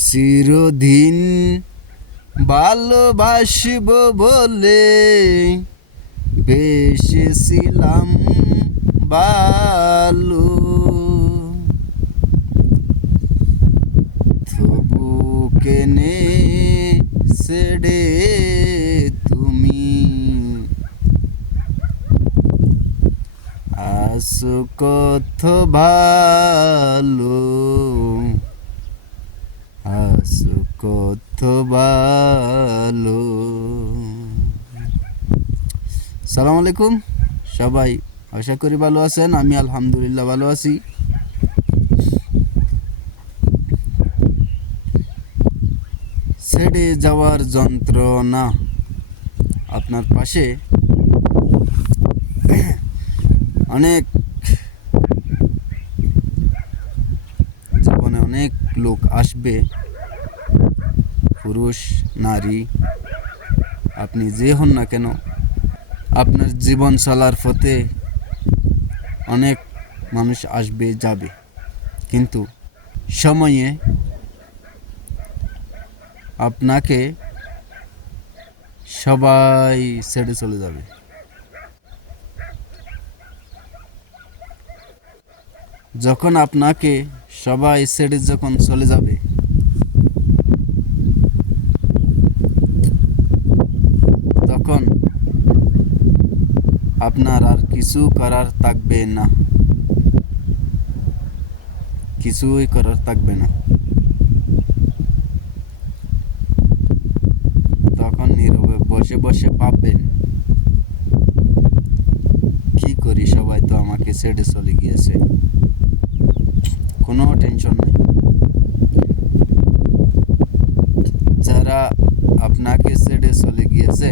চিরদিন ভালোবাসব বলে বেসেছিলাম ভালো, তবু কেনে ছেড়ে তুমি আছো কত ভালো, আছো কত ভালো। সালাম আলাইকুম সবাই, আশা করি ভালো আছেন। আমি আলহামদুলিল্লাহ ভালো আছি। ছেড়ে যাওয়ার যন্ত্রণা আপনার পাশে অনেক, জীবনে অনেক লোক আসবে, পুরুষ নারী আপনি যে হন না কেন, আপনার জীবন চলার পথে অনেক মানুষ আসবে যাবে, কিন্তু সময়ে আপনাকে সবাই ছেড়ে চলে যাবে। যখন আপনাকে সবাই ছেড়ে যখন চলে যাবে, তখন আপনার আর কিছু করার থাকবে না, কিছুই করার থাকবে না। তখন নীরবে বসে বসে ভাববেন, কি করি, সবাই তো আমাকে ছেড়ে চলে গিয়েছে, কোনো টেনশন নেই। যারা আপনাকে ছেড়ে চলে গিয়েছে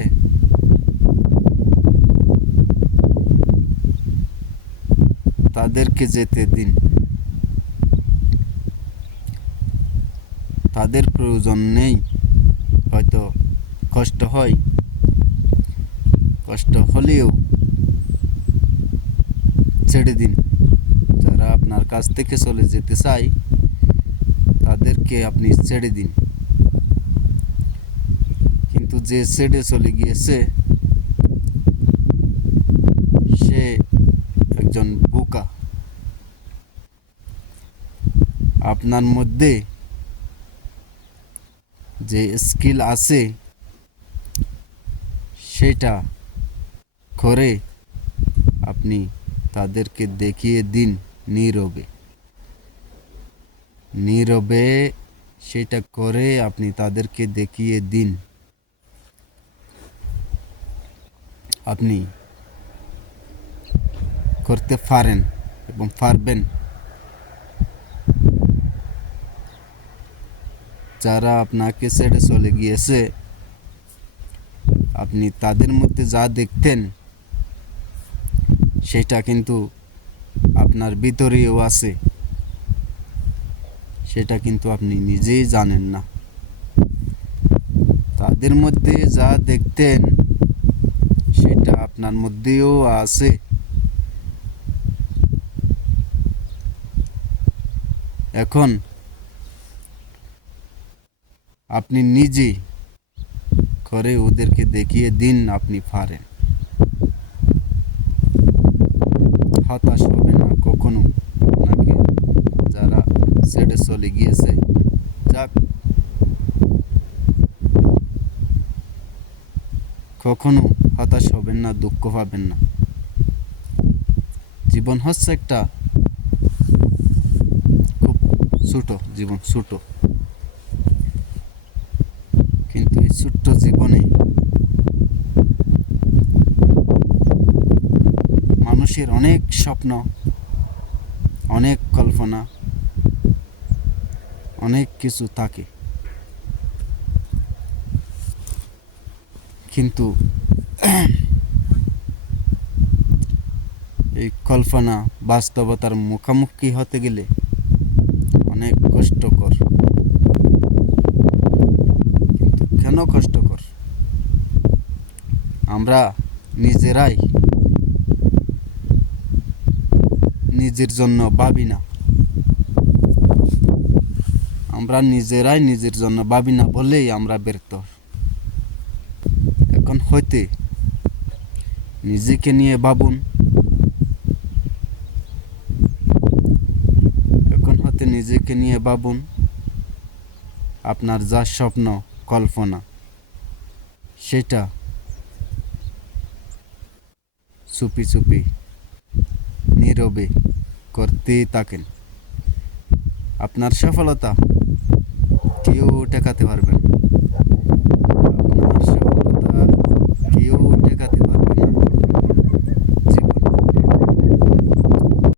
তাদেরকে যেতে দিন, তাদের প্রয়োজন নেই। হয়তো কষ্ট হয়, কষ্ট হলেও ছেড়ে দিন। যারা আপনার কাছ থেকে চলে যেতে চায় তাদেরকে আপনি ছেড়ে দিন, কিন্তু যে ছেড়ে চলে গিয়েছে সে একজন বোকা। আপনার মধ্যে যে স্কিল আছে সেটা করে আপনি তাদেরকে দেখিয়ে দিন, নীরবে নীরবে সেটা করে আপনি তাদেরকে দেখিয়ে দিন আপনি করতে পারেন এবং পারবেন। যারা আপনাকে ছেড়ে চলে গিয়েছে আপনি তাদের মধ্যে যা দেখতেন সেটা কিন্তু আপনার ভিতরেও আছে, সেটা কিন্তু আপনি নিজেই জানেন না। তাদের মধ্যে যা দেখতেন সেটা আপনার মধ্যেও আছে। এখন আপনি নিজে করে ওদেরকে দেখিয়ে দিন আপনি পারেন। হতাশ হবে না কখনো। আপনাকে যারা ছেড়ে চলে গিয়েছে যাক, কখনো হতাশ হবেন না, দুঃখ পাবেন না। জীবন হচ্ছে একটা খুব ছোট জীবন, ছোট, কিন্তু এই ছোট্ট জীবনে মানুষের অনেক স্বপ্ন, অনেক কল্পনা, অনেক কিছু থাকে, কিন্তু এই কল্পনা বাস্তবতার মুখোমুখি হতে গেলে অনেক কষ্টকর। কিন্তু কেন কষ্টকর? আমরা নিজেরাই নিজের জন্য ভাবি না, আমরা আমরা নিজেরাই নিজের জন্য ভাবি না বলেই আমরা ব্যর্থ। এখন হইতে নিজেকে নিয়ে ভাবুন, এখন হতে নিজেকে নিয়ে ভাবুন। আপনার যা স্বপ্ন কল্পনা সেটা চুপি চুপি নীরবে করতেই থাকেন। আপনার সফলতা কেউ ঠেকাতে পারবে না।